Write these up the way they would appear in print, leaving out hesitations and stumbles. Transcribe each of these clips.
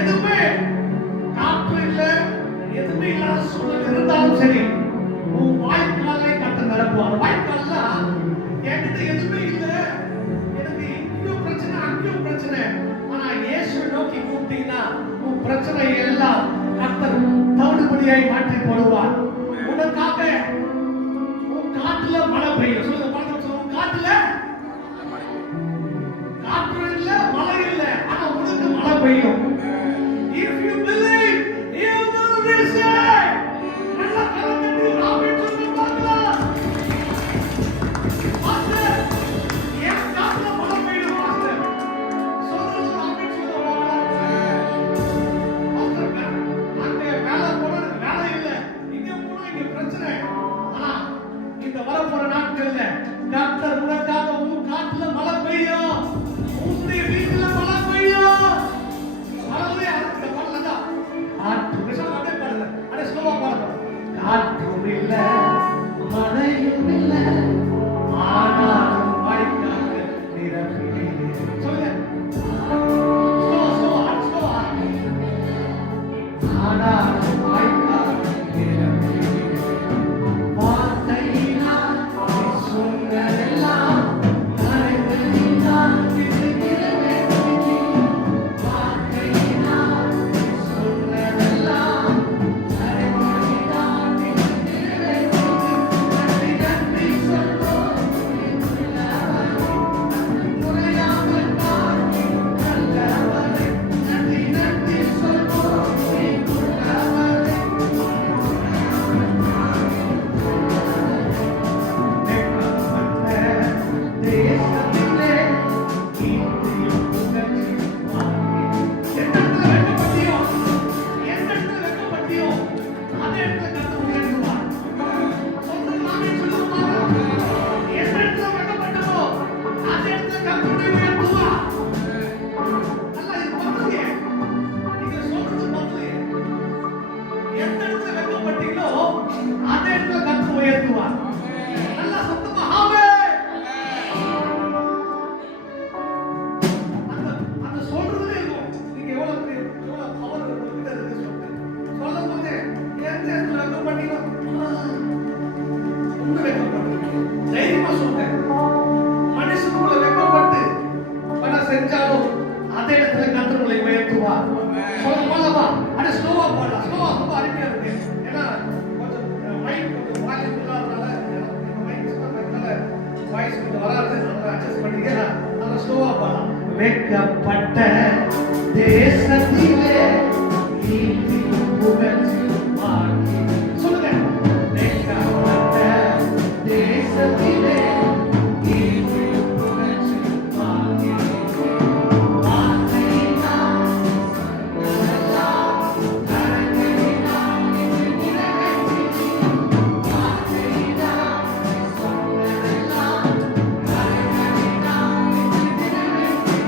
எதுவுமே காற்று இல்ல, எதுவுமே இல்லாத சூழல் இருந்தாலும் சரி, உன் வாய்க்காலை கத்த நிரப்புவார். வாய்க்கால்னா என்கிட்ட எதுவுமே இல்ல, எனக்கு இங்கேயும் பிரச்சனை அங்கேயும் பிரச்சனை, ஆனா இயேசுவை நோக்கி கூப்பிட்டீங்கன்னா உன் பிரச்சனை எல்லாம் கர்த்தர் தவிடுபடியாய் மாற்றி போடுவார். உனக்காக உன் காட்டுல மழை பெய்யும். சொல்லுங்க, பழக்கம் சொல்லுங்க, காட்டுல காற்று இல்ல, மழை இல்ல, ஆனா உனக்கு மழை பெய்யும். If you believe, you will receive. நல்லா கலந்து ஆமென் சொல்லுங்க பார்க்கலாம். மாஸ்டர், என் காட்டுல மழை பெய்யும் மாஸ்டர். சொல்லுங்க ஆமென் சொல்லுங்க மாஸ்டர். அங்க வேலை போறது வேலை இல்ல, இங்க போனா இங்க பிரச்சனை. ஆனா இந்த வரப்போற நாட்கள்ல கர்த்தர் உனக்காக உன் காட்டுல மழை பெய்யும், உன்னுடைய வீட்டுல மழை பெய்யும். மழை அந்த பாடலா காற்று விஷயம் அப்படியே பாடல, அப்படியே ஸ்லோவா பாடணும். காற்றும் இல்ல, மழையும் இல்ல, ஆனாலும் வாய்க்காக நிரம்பி. சொல்லுங்க, ஸ்லோவா ஆனாலும் வாய்க்காக நிரம்பி. வார்த்தையினால் சொன்னதெல்லாம் வெட்கப்பட்ட தேசத்திலே நீதியும் புகழ்ச்சியும் ஆகி. சொல்லுங்க, வெட்கப்பட்ட தேசத்திலே நீதியும் புகழ்ச்சியும் ஆகி. வார்த்தையினால் சொன்னதெல்லாம் கரங்களினால் நிறைவேற்றி. வார்த்தையினால் சொன்னதெல்லாம் கரங்களினால் நிறைவேற்றி.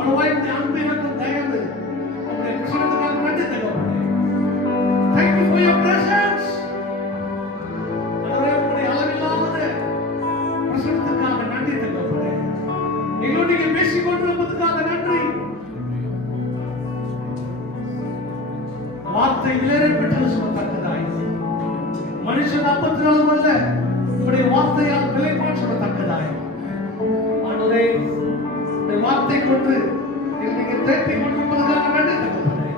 அவ்வளவாய் அன்பு இறக்கம் தயவு உங்களுடைய பிரசனத்துக்காக நன்றி தகப்பனே. Thank you for your presence. உங்களுடைய அளவில்லாத பிரசனத்துக்காக நன்றி தகப்பனே. எங்களோடு நீங்க பேசிக் கொண்டிருப்பதற்காக நன்றி. வார்த்தை விளையாட பெற்றது சொல்லத்தக்கதாய் மனுஷன் அப்பத்தினாலும் அல்ல உங்களுடைய வார்த்தையால் விளைப்பான் சொல்லத்தக்கதாய் ஆண்டவரே இந்த வார்த்தை கொண்டு நீங்க தேர்த்தி கொண்டிருப்பதற்காக நன்றி தகப்பனே.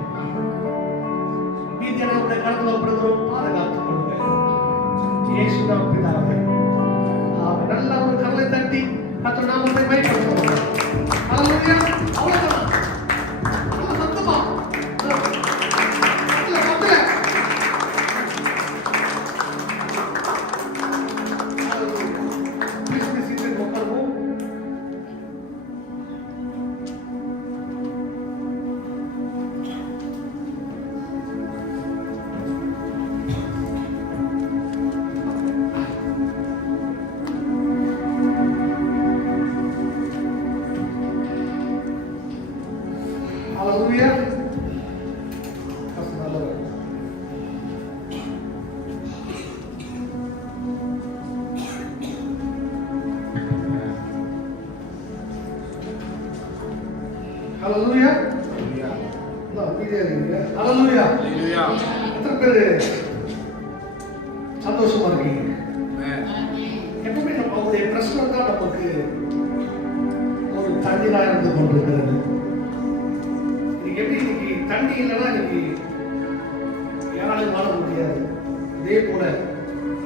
மீதியான உடைய கருத்துல ஒப்படுகிறோம், பாதுகாத்துக் கொள்ளுங்க இயேசுவின் பிதாவே. நல்ல ஒரு கரலை தட்டி கர்த்தர் நாமத்தை மகிமைப்படுத்துவோம். ஹல்லேலூயா. அவ்வளவுதான். சத்தமா ஹalleluya. ஹalleluya. ஹalleluya. எத்தனை பேர் சந்தோஷமா இருக்கீங்க? எப்பவுமே நம்ம அவருடைய பிரச்சனை தான் நமக்கு ஒரு தண்ணீரா இருந்து கொண்டிருக்கிறது. இன்னைக்கு தண்ணி இல்லைன்னா இன்னைக்கு யாராலும் வாழ முடியாது. இதே போல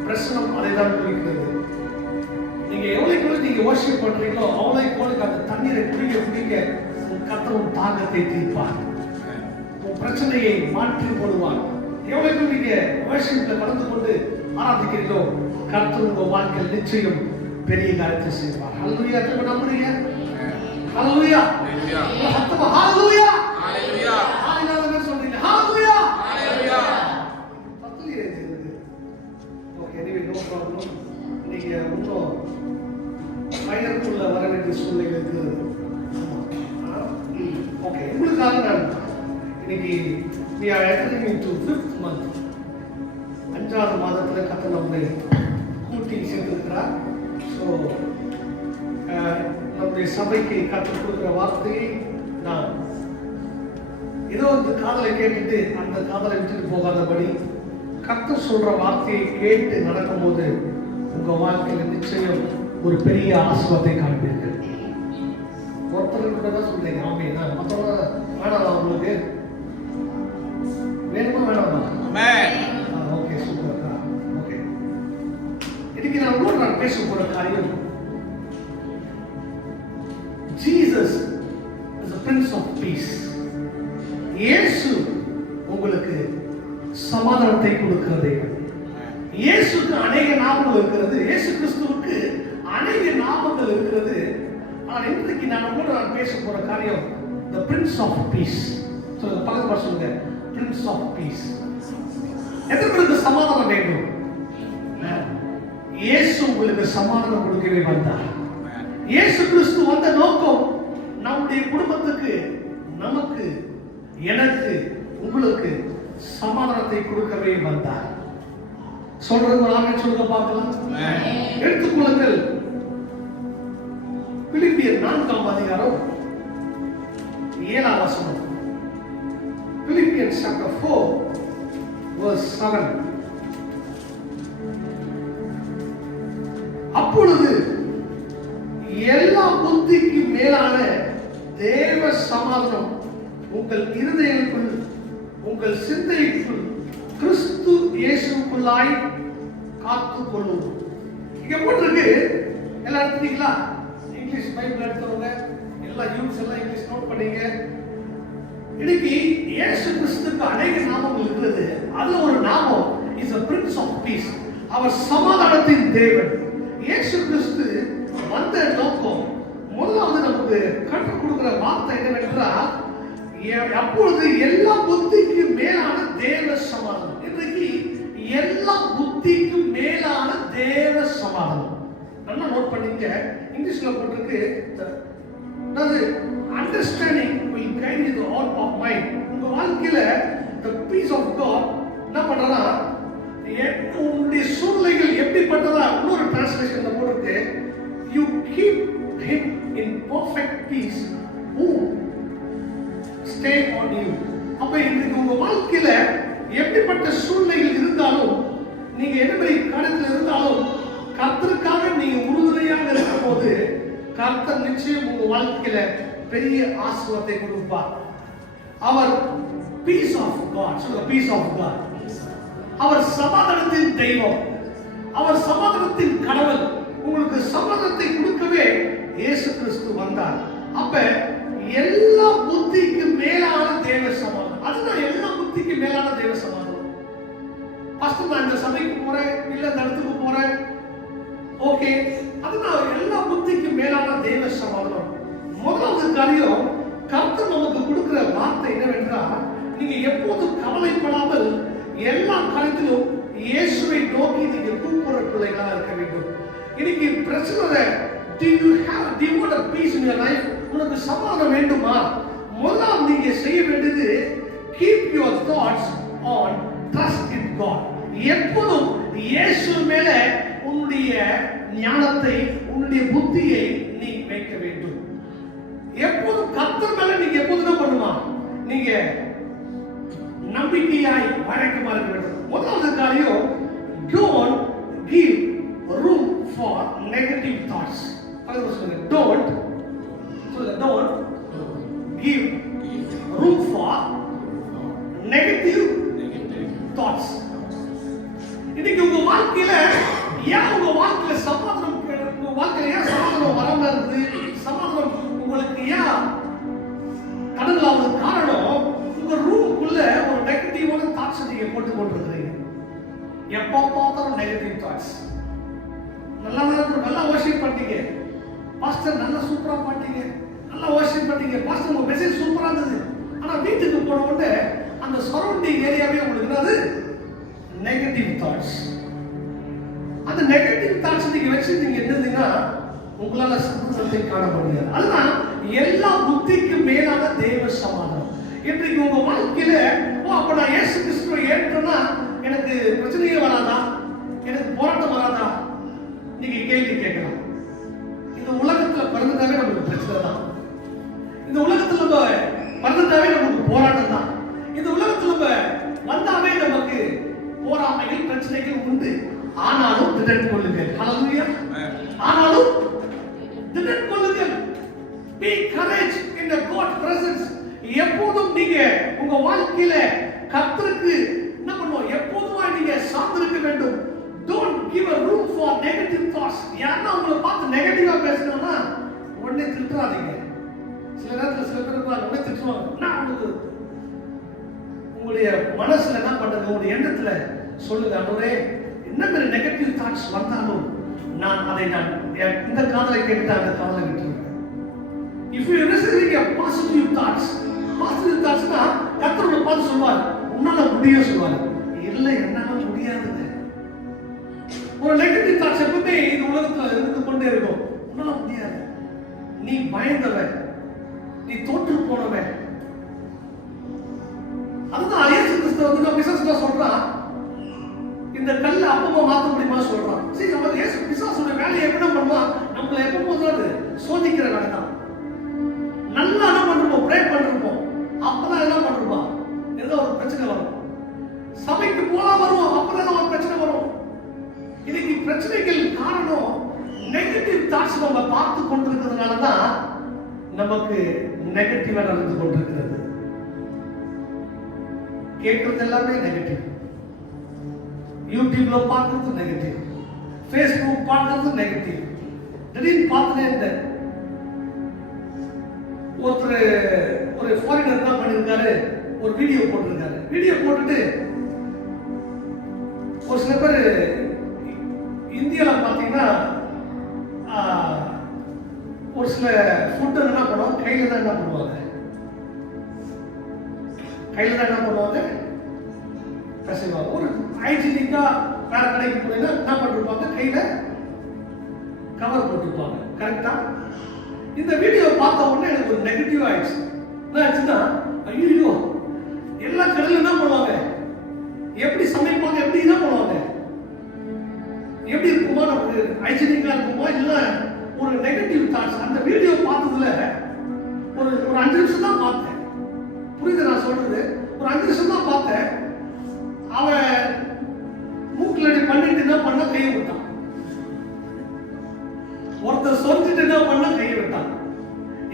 பிரச்சனம் அதை தான் குறிக்கிறது. நீங்க எவ்வளவு நீங்க வர்ஷிப் பண்றீங்களோ அவ்வளவு அந்த தண்ணீரை குடிக்க கர்த்தர் தாகத்தை தீர்ப்பார். உன் பிரச்சனையை மாற்றி போடுவார். எவ்வளவு நீங்க வர்ஷிப்ல கலந்து கொண்டு ஆராதிக்கிறீங்களோ கர்த்தர் உங்க வாழ்க்கையில் நிச்சயம் பெரிய காரியத்தை செய்வார். ஹல்லேலூயா. நம்புறீங்க? ஹல்லேலூயா. சத்தமா ஹல்லேலூயா. ஹல்லேலூயா. ஹல்லேலூயா சொல்றீங்க. ஹல்லேலூயா. ஹல்லேலூயா. பத்துலியே இருக்குது. Okay, anyway no problem. நீங்க இன்னும் ஃபைனலுக்குள்ள வர வேண்டிய சூழ்நிலை இருக்குது. ஓகே, உங்களுக்காக நான் இன்னைக்கு we are entering into 5th month. 5வது மாதத்துல கர்த்தர் நம்மை கூட்டி சேர்த்திருக்கிறார். ஸோ நம்முடைய சபைக்கு கற்றுக் கொடுக்கிற வார்த்தையை நான் ஏதோ ஒரு காதலை கேட்டுட்டு அந்த காதலை விட்டுட்டு போகாதபடி கர்த்தர் சொல்ற வார்த்தையை கேட்டு நடக்கும்போது உங்க வாழ்க்கையில நிச்சயம் ஒரு பெரிய ஆசீர்வாதத்தை காண்பீர்கள். ஒருத்தருக்கு தான் சொல்றீங்க ஆமீன். மற்றவங்க வேணாமா? உங்களுக்கு வேணுமா வேணாமா? Okay, super. ஓகே, இன்னைக்கு நான் பேச போற காரியம் Jesus is the Prince of Peace. இயேசு உங்களுக்கு சமாதானத்தை கொடுக்கிற தேவன். இயேசுக்கு அநேக நாமங்கள் இருக்கிறது. இயேசு கிறிஸ்துவுக்கு அநேக நாமங்கள் இருக்கிறது. ஆனால் இன்றைக்கு நான் பேச போற காரியம் the Prince of Peace. சொல்லுங்க, பக்கத்துல சொல்லுங்க, Prince of Peace. எதற்கு சமாதானம் வேண்டும்? இயேசு உங்களுக்கு சமாதானம் கொடுக்கவே வந்தார். இயேசு கிறிஸ்து வந்த நோக்கம் நம்முடைய குடும்பத்துக்கு, நமக்கு, எனக்கு, உங்களுக்கு சமாதானத்தை கொடுக்கவே வந்தார். சொல்றது ஆமென் சொல்லுங்க பார்க்கலாம். எடுத்துக்கொள்ளுங்கள் பிலிப்பியர் 4ஆம் அதிகாரம் 7ஆம் வசனம். Philippians chapter 4 verse 7. அப்பொழுது எல்லா புத்திக்கு மேலான தேவ சமாதானம் உங்கள் இருதயங்களுக்குள், உங்கள் சிந்தைக்குள் கிறிஸ்து இயேசுக்குள்ளாய் காத்துக் கொள்ளும். இங்க போட்டிருக்கு, எல்லாம் எடுத்துட்டீங்களா? இங்கிலீஷ் பைபிள் எடுத்தவங்க எல்லாம் யூஸ் எல்லாம் இங்கிலீஷ் நோட் பண்ணீங்க. இன்னைக்கு இயேசு கிறிஸ்துக்கு அநேக நாமங்கள் இருக்கிறது. அதுல ஒரு நாமம் is a Prince of Peace. அவர் சமாதானத்தின் தேவன். இயேசு கிறிஸ்து வந்த நோக்கம் முதலாவது நமக்கு கற்றுக் கொடுக்கிற வார்த்தை என்னவென்றால், அப்பொழுது எல்லா புத்திக்கு மேலான தேவ சமாதானம். இன்றைக்கு எல்லா புத்திக்கும் மேலான தேவ சமாதானம். நல்லா நோட் பண்ணிக்க, இங்கிலீஷ்ல போட்டிருக்கு அண்டர்ஸ்டாண்டிங் வாழ்க்கையில the peace of God என்ன பண்றனா, உன்னுடைய சூழ்நிலைகள் எப்படிப்பட்டதா, இன்னொரு டிரான்ஸ்லேஷன்ல போட்டுருக்கு, you keep him in perfect peace who stay on you. அப்ப இன்னைக்கு உங்க வாழ்க்கையில எப்படிப்பட்ட சூழ்நிலைகள் இருந்தாலும், நீங்க என்ன மாதிரி காரியத்தில் இருந்தாலும், கர்த்தருக்காக நீங்க உறுதுணையாக இருக்கும்போது கர்த்தர் நிச்சயம் உங்க வாழ்க்கையில பெரிய ஆசீர்வாதத்தை கொடுப்பார். அவர் பீஸ் ஆஃப் காட், சொல்லுங்க பீஸ் ஆஃப் காட். அவர் சமாதானத்தின் தெய்வம், அவர் சமாதானத்தின் கடவுள். உங்களுக்கு சமாதானத்தை கொடுக்கவே இயேசு கிறிஸ்து வந்தார். அப்ப எல்லா புத்திக்கு மேலான தேவ சமாதானம், அதுதான் எல்லா புத்திக்கு மேலான தேவ சமாதானம். ஃபர்ஸ்ட் நான் இந்த சபைக்கு போறேன், இல்ல இந்த இடத்துக்கு போறேன், ஓகே, அதுதான் எல்லா புத்திக்கு மேலான தேவ சமாதானம். முதலாவது காரியம், கர்த்தர் நமக்கு கொடுக்கிற வார்த்தை என்னவென்றால், நீங்க எப்போதும் கவலைப்படாமல் எல்லா காரியத்திலும் இயேசுவை நோக்கி நீங்க கூப்பிடுற பிள்ளைகளா இருக்க வேண்டும். இன்னைக்கு பிரச்சனை, do you want a peace in your life? உனக்கு சமாதானம் வேண்டுமா? முதல்ல நீங்க செய்ய வேண்டியது, keep your thoughts on trust in God. எப்போதும் இயேசு மேல உன்னுடைய ஞானத்தை, உன்னுடைய புத்தியை நீ வைக்க வேண்டும். எப்போதும் கர்த்தர் மேல நீங்க எப்போதும் என்ன பண்ணுமா, நீங்க நம்பிக்கையாய் வழக்கமா இருக்க வேண்டும். முதலாவது காரியம், don't give room for negative thoughts. Don't give room for negative thoughts. இன்னைக்கு உங்க வாழ்க்கையில ஏன் உங்க வாழ்க்கையில சமாதானம், உங்க வாழ்க்கையில ஏன் சமாதானம் வராம இருக்குது, சமாதானம் உங்களுக்கு ஏன் கடவுளாவது காரணம், உங்க ரூமுக்குள்ள ஒரு நெகட்டிவான தாட்ஸ் நீங்க போட்டு கொண்டிருக்கிறீங்க. எப்போ பார்த்தாலும் நெகட்டிவ் தாட்ஸ். நல்லா வர்ஷிப் பண்ணீங்க பாஸ்டர், நல்லா சூப்பரா பாட்டீங்க, நல்லா வர்ஷிப் பண்ணீங்க பாஸ்டர், உங்க மெசேஜ் சூப்பரா இருந்தது. ஆனா வீட்டுக்கு போன உடனே அந்த சரௌண்டிங் ஏரியாவே உங்களுக்கு என்னது, நெகட்டிவ் தாட்ஸ். அந்த நெகட்டிவ் தாட்ஸ் நீங்க வச்சிருந்தீங்க என்னதுன்னா, உங்களால சமாதானத்தை காண முடியாது. அதுதான் எல்லா புத்திக்கு மேலான தேவ சமாதானம். இன்றைக்கு உங்க வாழ்க்கையில, அப்ப நான் இயேசு கிறிஸ்துவை ஏற்றேன்னா எனக்கு பிரச்சனையே வராதா, எனக்கு போராட்டம் வராதா, நீங்க கேள்வி கேட்கலாம். இந்த உலகத்துல பிறந்ததாவே நமக்கு பிரச்சனை தான். இந்த உலகத்துல பிறந்ததாவே நமக்கு போராட்டம் தான். இந்த உலகத்துல வந்தாவே நமக்கு போராமைகள், பிரச்சனைகள் உண்டு. ஆனாலும் திடன் கொள்ளுங்கள். ஹல்லேலூயா. ஆனாலும் திடன் கொள்ளுங்கள். Be courage in the God presence. எப்போதும் நீங்க உங்க வாழ்க்கையில கர்த்தருக்கு என்ன பண்ணுவோம், எப்போதும் நீங்க சார்ந்திருக்க வேண்டும். Don't give a room for negative thoughts. யாரா உங்களை பார்த்து நெகட்டிவா பேசுறாங்கன்னா உடனே திட்டுறாதீங்க. சில நேரத்தில் சில பேர் உடனே திட்டுவாங்க. நான் உங்களுடைய மனசுல என்ன பண்றது, உங்களுடைய எண்ணத்துல சொல்லுங்க, ஆண்டவரே என்ன மாதிரி நெகட்டிவ் தாட்ஸ் வந்தாலும் அதை இந்த காதலை கேட்டு அந்த காதலை விட்டுருவேன். If you receive a positive thoughts, னா கர்த்தர் பார்த்து சொல்வார், உன்னால முடியும் சொல்வார். இல்லை, என்னால முடியாதுங்க. ஒரு நெகட்டிவ் தாட்ஸ் எப்பவுமே இந்த உலகத்துல இருந்து கொண்டே இருக்கும். உன்னால முடியாது, நீ பயந்தவன், நீ தோற்று போனவன். அதுதான் இயேசு கிறிஸ்து வந்து பிசாசுல சொல்றான், இந்த கல்லை அப்பமா மாத்த முடியுமா சொல்றான். சரி, நம்ம இயேசு பிசாசுடைய வேலையை எப்படி பண்ணுவான், நம்மள எப்பவும் சோதிக்கிற வேலை தான். நல்லா என்ன பண்ணிருப்போம், ப்ரே பண்ணிருப்போம், அப்பதான் என்ன பண்ணிருப்பான், ஏதோ ஒரு பிரச்சனை வரும். சபைக்கு போனா வருவோம், அப்பதான் ஒரு பிரச்சனை வரும். இன்னைக்கு பிரச்சனைகள் காரணம் நெகட்டிவ் தாட்ஸ் நம்ம பார்த்து கொண்டிருக்கிறதுனால தான் நமக்கு நெகட்டிவா நடந்து கொண்டிருக்கிறது. கேட்கறது எல்லாமே நெகட்டிவ், யூடியூப்ல பார்க்கறது நெகட்டிவ், ஃபேஸ்புக் பார்க்கறது நெகட்டிவ். திடீர்னு பார்த்துட்டே இருந்தேன், ஒரு ஃபாரினர் தான் பண்ணியிருக்காரு, ஒரு வீடியோ போட்டிருக்காரு. வீடியோ போட்டுட்டு ஒரு சில பேர் இந்தியாவில் பார்த்தீங்கன்னா ஒரு சில ஃபுட்டு என்ன பண்ணுவாங்க, கையில் தான் என்ன பண்ணுவாங்க, கசைவாங்க. ஒரு ஹைஜீனிக்கா வேற கடைக்கு போனீங்கன்னா என்ன பண்ணிருப்பாங்க, கையில கவர் போட்டுருப்பாங்க. கரெக்டா? இந்த வீடியோ பார்த்த உடனே எனக்கு ஒரு நெகட்டிவ் ஆயிடுச்சு. என்ன ஆச்சுன்னா, ஐயோ எல்லா கடையில் என்ன பண்ணுவாங்க, எப்படி சமைப்பாங்க, எப்படி என்ன பண்ணுவாங்க, எப்படி இருக்குமா, நமக்கு ஹைஜீனிக்கா இருக்குமா, இல்ல ஒரு நெகட்டிவ் தாட்ஸ். அந்த வீடியோ பார்த்ததுல ஒரு 5 நிமிஷம் தான் பார்த்தேன். புரியுது நான் சொல்றது? ஒரு 5 நிமிஷம் தான் பார்த்தேன். அவன் மூக்குல பண்ணிட்டு என்ன பண்ண, கையை விட்டான். ஒருத்தர் சொல்லிட்டு என்ன பண்ண, கையை விட்டான்.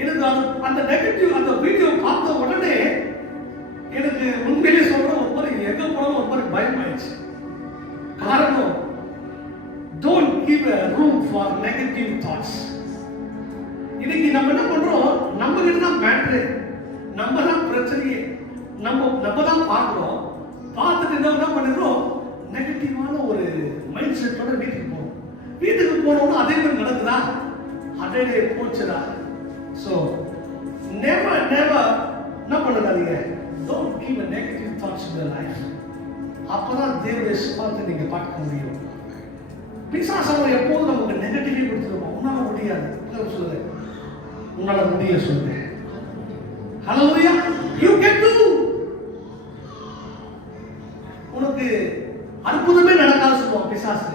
எனக்கு அந்த நெகட்டிவ் அந்த வீடியோ பார்த்த உடனே எனக்கு உண்மையிலே சொல்ற ஒரு மாதிரி எங்க போனாலும் ஒரு மாதிரி பயமாயிடுச்சு. காரணம், don't give a room for negative thoughts. இன்னைக்கு நம்ம என்ன பண்றோம், நம்ம கிட்ட தான் மேட்ரு, நம்ம தான் பிரச்சனையே, நம்ம தான் பார்க்கிறோம். பார்த்துட்டு என்ன பண்ணிடுறோம், நெகட்டிவான ஒரு மைண்ட் செட்டோட வீட்டுக்கு போனோம்னா அதே மாதிரி நடக்குதா, அதே போச்சுடா. ஸோ never என்ன பண்ணுறாதீங்க, don't give a negative thoughts in your life. அப்பதான் தேவனுடைய சுபாவத்தை நீங்க பார்க்க முடியும். பிசாசு எப்போதும் நமக்கு நெகட்டிவ் கொடுத்துருவோம். உன்னால முடியாது சொல்லுங்க, உன்னால முடிய சொல்லுங்க. ஹalleluya, you can do. உனக்கு அற்புதமே நடக்காது சொல்லுவான் பிசாசு.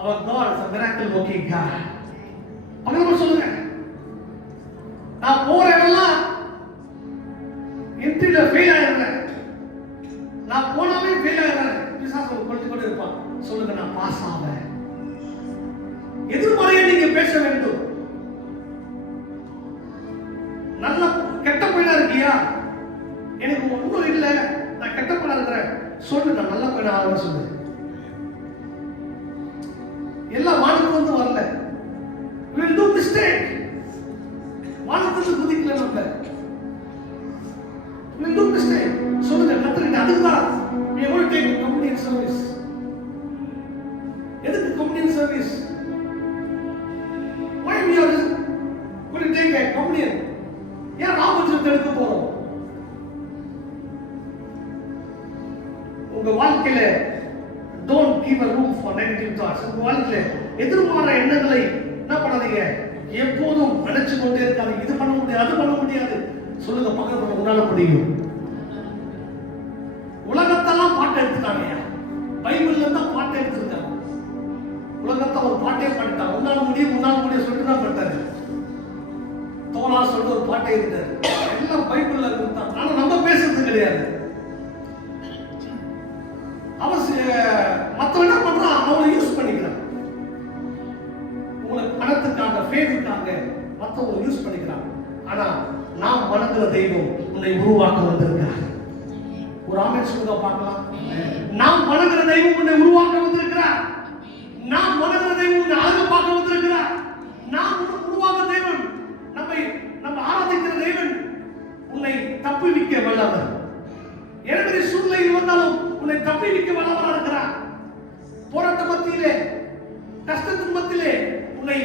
Our God is a miracle working God. பக்கத்துல சொல்லுங்க, நான் போற இடம்லாம் இன்டர்வியூல ஃபெயில் ஆயிடுறேன், நான் போனாவே ஃபெயில் ஆயிடுறேன். பிசாசு கொண்டு கொண்டு இருப்பான். சொல்லுங்க, நான் பாஸ் ஆவேன். எதிர்மறையை நீங்க பேச வேண்டும். நல்ல கெட்ட பையனா இருக்கியா, எனக்கு ஒன்றும் இல்லை, நான் கெட்ட பையனா இருக்கிறேன், சொல்லு, நான் நல்ல பையனா ஆவேன்னு சொல்லு. எல்லாம் வானத்துல வந்து வரல, we will do mistake. வானத்துல குதிக்கல, நம்ம we will do mistake. சொல்லுங்க, கத்துக்கிட்ட அதுதான் we are going to take communion service. எதுக்கு communion service? Why we are going to take a communion? ஏன் ராமஜெபத்தை எடுக்க போறோம்? உங்க வாழ்க்கையில don't give a room for negative thoughts. உங்க வாழ்க்கையில எதிர்மறை எண்ணங்களை என்ன பண்ணாதீங்க, எப்போதும் நினைச்சு கொண்டே இருக்காதீங்க. இது பண்ண முடியாது, அது பண்ண முடியாது. சொல்லுங்க, பக்கத்துல உன்னால முடியும். உலகத்தெல்லாம் பாட்டை எடுத்துட்டாங்க, பைபிள்ல தான் பாட்டை எடுத்துருக்காங்க. உலகத்தை ஒரு பாட்டே பண்ணிட்டாங்க. உன்னால முடியும், உன்னால முடியும் சொல்லிட்டு தான் பண்ணிட்டாரு. தோலா சொல்லிட்டு ஒரு பாட்டை எடுத்தாரு. எல்லாம் பைபிள்ல இருந்தாங்க. ஆனா நம்ம பேசுறது கிடையாது. மத்தவங்க என்ன பண்றான், அவனை யூஸ் பண்ணிக்கிறான். உங்களுக்கு பணத்துக்காக, ஃபேமுக்காக மத்தவங்க யூஸ் பண்ணிக்கிறான். ஆனா நாம் வணங்குற தெய்வம் உன்னை உருவாக்க வந்திருக்கிறார். ஒரு ஆமென் சொல்லுங்க பார்க்கலாம். நாம் வணங்குற தெய்வம் உன்னை உருவாக்க வந்திருக்கிறார். நாம் வணங்குற தெய்வம் உன்னை அழகு பார்க்க வந்திருக்கிறார். நாம் உருவாக்க தெய்வன், நம்ம ஆராதிக்கிற தெய்வன் உன்னை தப்புவிக்க வல்லவர். எந்த சூழ்நிலையில் வந்தாலும் உன்னை தப்புவிக்க வல்லவராக இருக்கிறார். போராட்ட மத்தியிலே, கஷ்டத்தின் மத்தியிலே உன்னை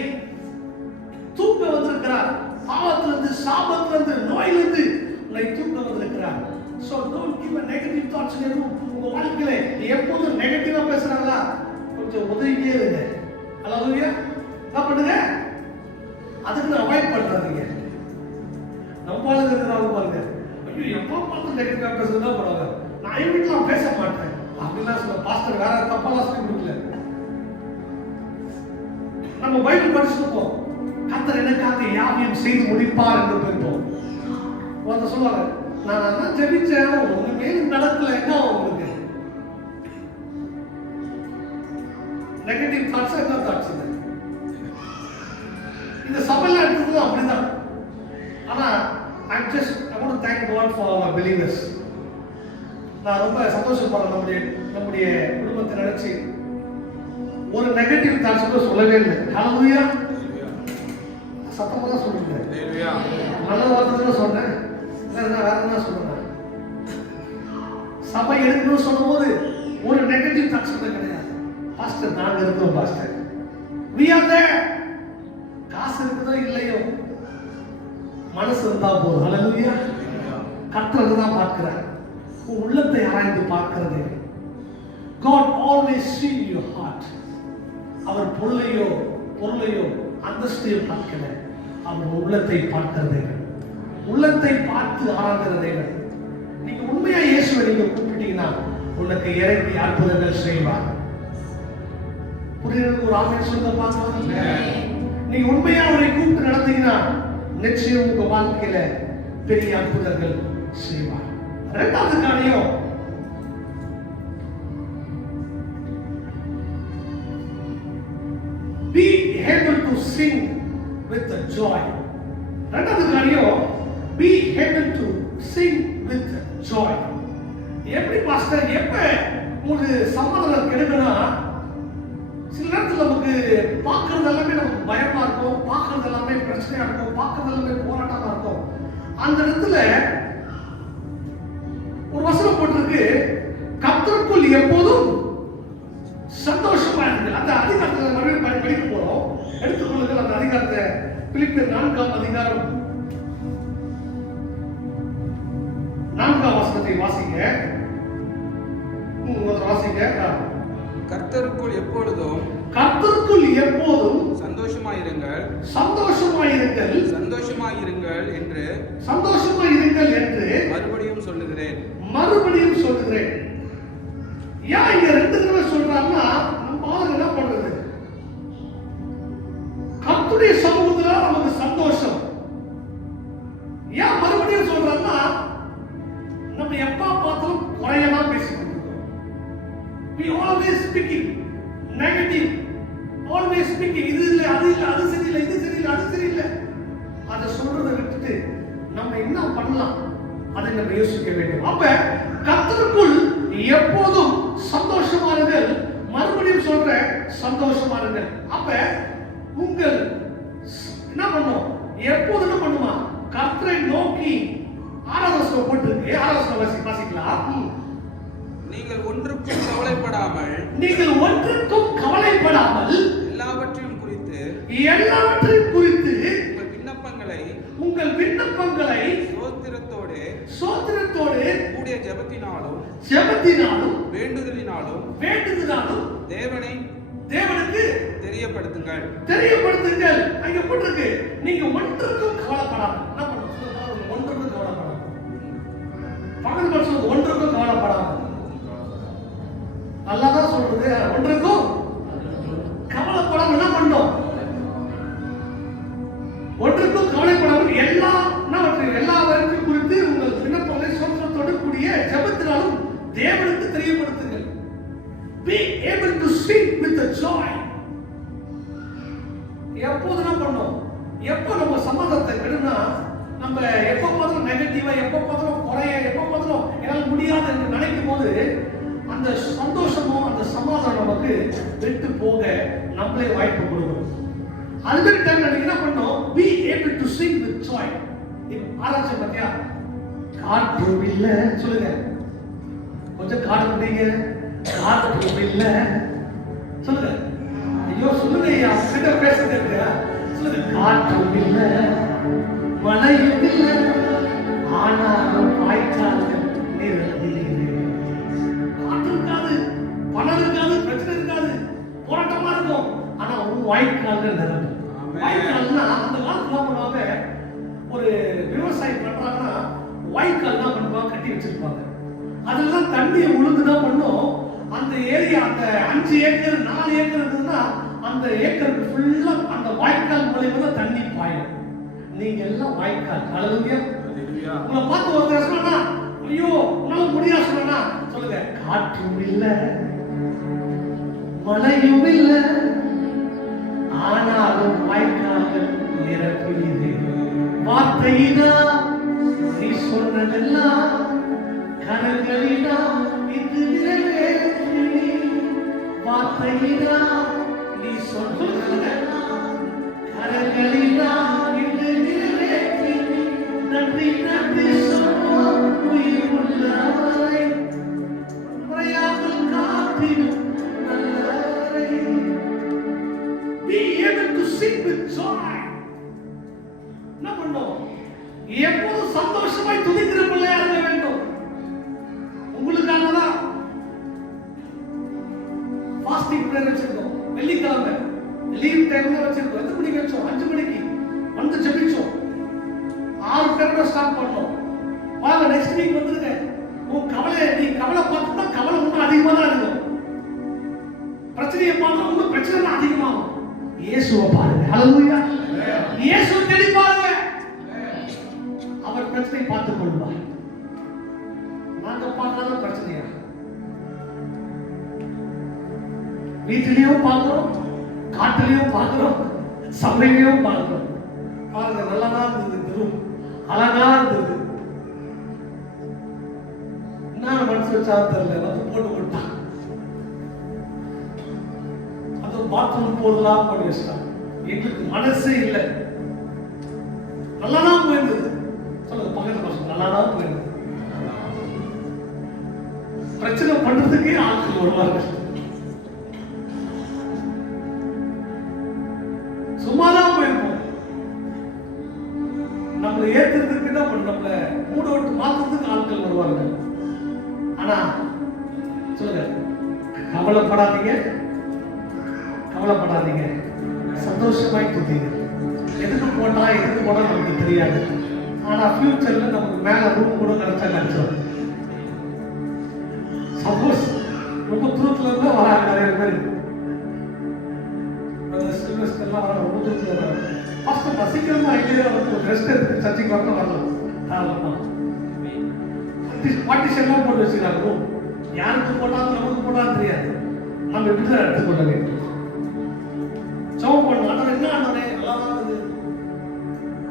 தூக்க வந்திருக்கிறார். பாவத்திலிருந்து, சாபத்திலிருந்து, நோயிலிருந்து உன்னை தூக்க வந்திருக்கிறார். So don't give a negative thoughts in your room. உங்க வாழ்க்கையில எப்போதும் நெகட்டிவா பேசுறாங்களா, கொஞ்சம் உதவியே இருங்க. ஹalleluya, என்ன பண்ணுங்க, அதுக்கு அவாய்ட் பண்றாதீங்க. நம்மளால இருக்கிறவங்க பாருங்க, ஐயோ எப்போ பார்த்து நெகட்டிவா பேசுறதா பரவாயில்ல, நான் என் வீட்டுல பேச மாட்டேன் அப்படிலாம் சொல்ல. பாஸ்டர் வேற தப்பாலாம் சொல்லி கொடுக்கல. நம்ம பைபிள் படிச்சிருப்போம், கர்த்தர் எனக்காக யாவையும் செய்து முடிப்பார் என்று பெற்றோம். அவங்க சொல்லுவாங்க, நான் அதான் ஜெபிச்சேன், ஒண்ணுமே நடக்கல, என்ன உங்களுக்கு நெகட்டிவ் தாட்ஸ், என்ன தாட்ஸ்? இந்த சபையில எடுத்தது அப்படிதான். ஆனா I want to thank God for our believers. நான் ரொம்ப சந்தோஷப்படுறேன். நம்முடைய குடும்பத்தை நினைச்சு ஒரு நெகட்டிவ் தாட்ஸ் கூட சொல்லவே இல்லை. ஹalleluya, சத்தமா தான் சொல்லுங்க. ஹalleluya, நல்ல வார்த்தை தான் சொன்னேன். வேற என்ன சொல்றேன், சபை எடுக்கணும்னு சொல்லும்போது ஒரு நெகட்டிவ் தாட்ஸ் கூட கிடையாது. பாஸ்டர் நாங்க இருக்கோம், பாஸ்டர் we are there. காசு இருக்குதோ இல்லையோ, மனசு இருந்தா போதும். ஹalleluya, கர்த்தர் தான் பார்க்கிறார். உன் உள்ளத்தை ஆராய்ந்து பார்க்கிறது. God always see your heart. அவர் பொருளையோ அந்தஸ்தையோ பார்க்கல, அவர் உள்ளத்தை பார்க்கிற தேவன். உள்ளத்தை பார்த்து ஆராய்கிற தேவன். நீங்க உண்மையா இயேசுவை நீங்க கூப்பிட்டீங்கன்னா உனக்கு இறங்கி அற்புதங்கள் செய்வார். புரியுது? ஒரு ஆமென் சொல்லுங்க பார்க்கலாம். நீங்க உண்மையா அவரை கூப்பிட்டு நடத்தீங்கன்னா நிச்சயம் உங்க வாழ்க்கையில பெரிய அற்புதங்கள் செய்வார். இரண்டாவது காரியம், be able to sing with the joy. இரண்டாவது காரியம், be able to sing with joy. எப்படி பாஸ்டர், எப்ப உங்களுக்கு சமாதானம் கிடைக்கும்னா, சில நேரத்தில் நமக்கு பார்க்கறது எல்லாமே நமக்கு பயமா இருக்கும், பார்க்கறது எல்லாமே பிரச்சனையா இருக்கும், பார்க்கறது எல்லாமே போராட்டமா இருக்கும். அந்த இடத்துல ஒரு வசனம் போட்டிருக்கு, கர்த்தருக்குள் எப்போதும் சந்தோஷமா இருக்கு. அந்த அதிகாரத்தை மறுபடியும் படிக்க போறோம். எடுத்துக்கொள்ளுங்கள் அந்த அதிகாரத்தை. பிலிப்பியர் 4ஆம் அதிகாரம் 4ஆம் வசனத்தை வாசிங்க. வாசிங்க. கர்த்தருக்குள் எப்பொழுதும் சந்தோஷமாயிருங்கள் என்று மறுபடியும் சொல்லுகிறேன். ஏன் இங்க ரெண்டு தடவை சொல்றாருன்னா, நம்ம ஆளுங்க என்ன பண்றது, கர்த்தருடைய சமூகத்துல நமக்கு சந்தோஷம். ஏன் மறுபடியும் சொல்றாருன்னா, நம்ம எப்ப பார்த்தாலும் குறையெல்லாம் பேசிட்டு இருக்கோம். We always speaking negative, always speaking இது இல்ல, அது இல்ல, அது சரியில்லை, இது சரியில்லை, அது சரியில்லை. அதை சொல்றதை விட்டுட்டு நம்ம என்ன பண்ணலாம் அதை நம்ம யோசிக்க வேண்டும். அப்ப கர்த்தருக்குள் எப்போதும் சந்தோஷமாருங்கள். மறுபடியும் சொல்றேன், சந்தோஷமாருங்கள். அப்ப உங்கள் என்ன பண்ணும், எப்போது என்ன பண்ணுமா, கர்த்தரை நோக்கி ஆராதனை போட்டிருக்கு. ஆராதனை வாசிக்கலாம். நீங்கள் ஒன்றுக்கும் கவலைப்படாமல் எல்லாவற்றையும் குறித்து உங்கள் விண்ணப்பங்களை சோத்திரத்தோடு கூடிய ஜெபத்தினாலும் வேண்டுதலினாலும் தேவனுக்கு தெரியப்படுத்துங்கள். அங்க போட்டிருக்கு, நீங்க ஒன்றுக்கும் கவலைப்படாமல். என்ன பண்ணுங்க, ஒன்றுக்கும் கவலைப்படாமல். பக்கத்து பட்சம் ஒன்றுக்கும் கவலைப்படாமல். நல்லாதான் சொல்றது, ஒன்றுக்கும் கவலைப்படாமல் என்ன பண்ணோம், ஒன்றுக்கும் கவலைப்படாமல் எல்லாவற்றையும் குறித்து உங்கள் விண்ணப்பங்களை சோத்திரத்தோடு கூடிய ஜெபத்தினாலும் தேவனுக்கு தெரியப்படுத்துங்கள். Be able to sing with the joy. எப்போது என்ன பண்ணோம், எப்போ நம்ம சமாதானத்தை விடுனா, நம்ம எப்போ பார்த்தாலும் நெகட்டிவா, எப்போ பார்த்தாலும் குறைய, எப்போ பார்த்தாலும் என்னால் முடியாது என்று நினைக்கும் போது அந்த சந்தோஷமும் அந்த சமாதானம் நமக்கு விட்டு போக நம்மளே வாய்ப்பு கொடுக்கணும். அதுவே டைம் நம்ம என்ன பண்ணோம், be able to sing with joy. ஆராய்ச்சி பத்தியா, காற்றும் இல்ல சொல்லுங்க, கொஞ்சம் காடு முடிங்க, காற்றும் இல்ல சொல்லுங்க. ஐயோ சொல்லுங்க ஐயா, கிட்ட பேசுறது இல்லையா, சொல்லுங்க. காற்றும் இல்ல, மழையும் இல்ல, ஆனாலும் வாய்க்கால்கள் நீர் இருக்காது, பணம் இருக்காது, பிரச்சனை இருக்காது, போராட்டமா இருக்கும். ஆனா ஒரு வாய்க்கால்கள் நிரம்பும். வாய்க்கால்னா அந்த காலத்துல பண்ணுவாங்க, ஒரு விவசாயம் பண்றாங்கன்னா வாய்க்கால் தான் பண்ணுவாங்க, கட்டி வச்சிருப்பாங்க. அதெல்லாம் தண்ணியை உழுந்துதான் பண்ணும். அந்த ஏரியா, அந்த 5 ஏக்கர் 4 ஏக்கர் இருந்ததுன்னா அந்த ஏக்கருக்கு ஃபுல்லா அந்த வாய்க்கால் மூலமா தான் தண்ணி பாயும். நீங்க எல்லாம் வாய்க்கால். ஹல்லேலூயா. உங்களை பார்த்து ஒருத்தர் சொன்னா, ஐயோ உன்னால முடியாது சொன்னா சொல்லுங்க, காற்றும் இல்ல, மழையும் இல்ல, ஆனாலும் வாய்க்கால்கள் நிரப்பியது. வார்த்தையினா நீ சொன்னதெல்லாம் கரங்களினா இது நிறைவேற்றி. வார்த்தையினா நீ சொன்னதெல்லாம் கரங்களினா இது நிறைவேற்றி. நன்றி நன்றி சொன்னோம் உயிர் உள்ளவரை, குறையாமல் காத்திடும் நல்லவரை. Be able to sing with joy. என்ன பண்ணோம், எப்போதும் சந்தோஷமாய் துதிக்கிற பிள்ளையா இருக்க வேண்டும். உங்களுக்காக தான் ஃபாஸ்டிங் பிரேயர் வச்சிருக்கோம். வெள்ளிக்கிழமை லீவ் டைம்ல வச்சிருக்கோம். எத்தனை மணிக்கு வச்சோம்? 5 மணிக்கு. இயேசுவை பாருங்க. ஹalleluya. இயேசு தேடி பாருங்க. அவர் பிரச்சனை பார்த்துக் கொள்வார். நாங்க பார்க்காத பிரச்சனையா? வீட்டிலையும் பார்க்கிறோம், காட்டிலையும் பார்க்கிறோம், சபையிலையும் பார்க்கிறோம். பாருங்க, நல்லதா இருந்தது, அழகா இருந்தது. என்ன மனசு வச்சா தெரியல, வந்து போட்டு விட்டான். அது பாத்ரூம் போடலாம் பண்ணி வச்சிட்டான். எங்களுக்கு மனசே இல்லை. நல்லாதான் போயிருந்தது. சொல்லுங்க பக்கத்து பசங்க, நல்லாதான் போயிருந்தது. பிரச்சனை பண்றதுக்கே ஆட்கள் வருவார்கள். சும்மாதான் போயிருப்போம். நம்மளை ஏத்துறதுக்கு என்ன பண்ண, நம்மள மூட விட்டு மாத்துறதுக்கு ஆட்கள் வருவார்கள். ஆனா சொல்லுங்க, கவலைப்படாதீங்க, கவலைப்படாதீங்க, சந்தோஷமாய் துதிங்க. எதுக்கு போட்டா நமக்கு தெரியாது. ஆனா ஃபியூச்சர்ல நமக்கு மேல ரூம் கூட கிடைச்சா கிடைச்சோம். சப்போஸ் ரொம்ப தூரத்துல இருந்தா வராங்க நிறைய பேர். சில்வஸ்டர்லாம் வர ரொம்ப தூரத்துல வராங்க. ஃபர்ஸ்ட் சீக்கிரமா எங்கேயோ வந்து ஒரு ரெஸ்ட் எடுத்து சர்ச்சைக்கு வரணும் வரலாம். தாராளமா பார்ட்டிஷன்லாம் போட்டு வச்சுக்கிறாங்க ரூம். யாருக்கு போட்டாலும் நமக்கு போட்டாலும் தெரியாது. நம்ம இப்படிதான் எடுத்துக்கொள்ள வேண்டும். சவம் பண்ணணும். ஆனால் என்ன ஆனே நல்லா தான் இருக்குது.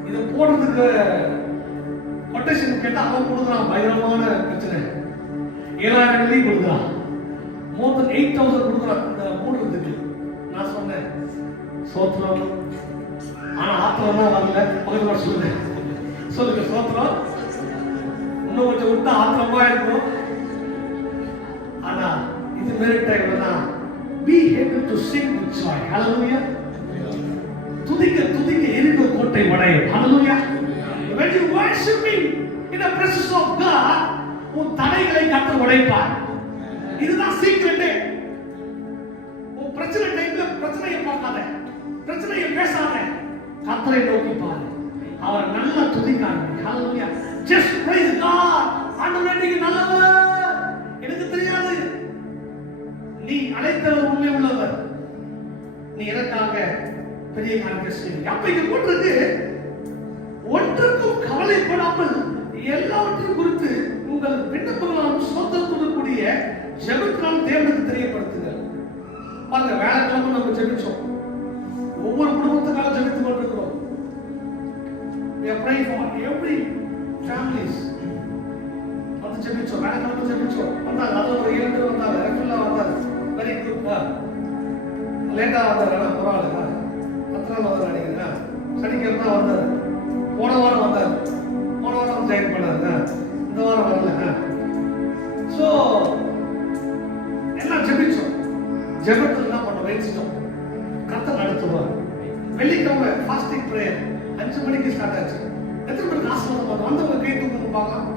இதை போடுறதுக்கு கொட்டேஷன் கேட்டால் அவன் கொடுக்குறான். பயங்கரமான பிரச்சனை. 7,000 வெள்ளி கொடுக்குறான். மோர் தென் 8,000 கொடுக்குறான் இந்த மூடுறதுக்கு. நான் சொன்னேன் சோத்திரம். ஆனா ஆத்திரம் தான் வரல. பக்கத்துல சொல்லுங்க, சொல்லுங்க சோத்திரம். இன்னும் கொஞ்சம் விட்டா ஆத்திரமா இருக்கும். ஆனா இது வேற டைம்ல தான் be able to sing with joy. Hallelujah. துதிக்க துதிக்க எரிந்த கோட்டை உடையும். Hallelujah. When you worship him in the presence of God, உன் தடைகளை கர்த்தர் உடைப்பார். இதுதான் சீக்ரெட். உன் பிரச்சனை டைம்ல பிரச்சனையை பார்க்காத, பிரச்சனையை பேசாத, கர்த்தரை நோக்கி பாரு. அவர் நல்லா துதிக்காங்க. Hallelujah. Just praise God. ஆண்டவரே நீங்க நல்லவர். எனக்கு தெரியாது, நீ அழைத்தவர் உண்மை உள்ளவர். நீ எனக்காக பெரிய காரியத்தை செய்வீங்க. அப்ப இங்க போட்டிருக்கு, ஒன்றுக்கும் கவலைப்படாமல் எல்லாவற்றையும் குறித்து உங்கள் விண்ணப்பங்களாலும் சோதத்துடன் கூடிய ஜெபத்தினால் தேவனுக்கு தெரியப்படுத்துங்கள். பாருங்க, வேலைக்கிழமை நம்ம ஜெபிச்சோம். ஒவ்வொரு குடும்பத்துக்காக ஜெபித்துக் கொண்டிருக்கிறோம். We are praying for every families. வந்து ஜெபிச்சோம். வேலைக்கிழமை ஜெபிச்சோம். வந்தாங்க, அது ஒரு 7 பேர் வந்தாங்க. ரெஃபுல்லா வந்தாங்க. Very good. லேட்டா வந்தாங்க, பரவாயில்ல. 10 நாள் வந்தாங்க நினைக்கிறேன். சனிக்கிழமை தான் வந்தாரு. போன வாரம் வந்தாரு. போன வாரம் ஜாயின் பண்ணாருங்க. இந்த வாரம் வரல. ஸோ எல்லாம் ஜெபிச்சோம். ஜெபத்தில் என்ன பண்ண வச்சிட்டோம். கர்த்தர் நடத்துவார். வெள்ளிக்கிழமை ஃபாஸ்டிங் பிரேயர் 5 மணிக்கு ஸ்டார்ட் ஆச்சு. எத்தனை பேருக்கு ஆசீர்வாதம் வந்தவங்க கை தூக்குங்க பார்க்கலாம்.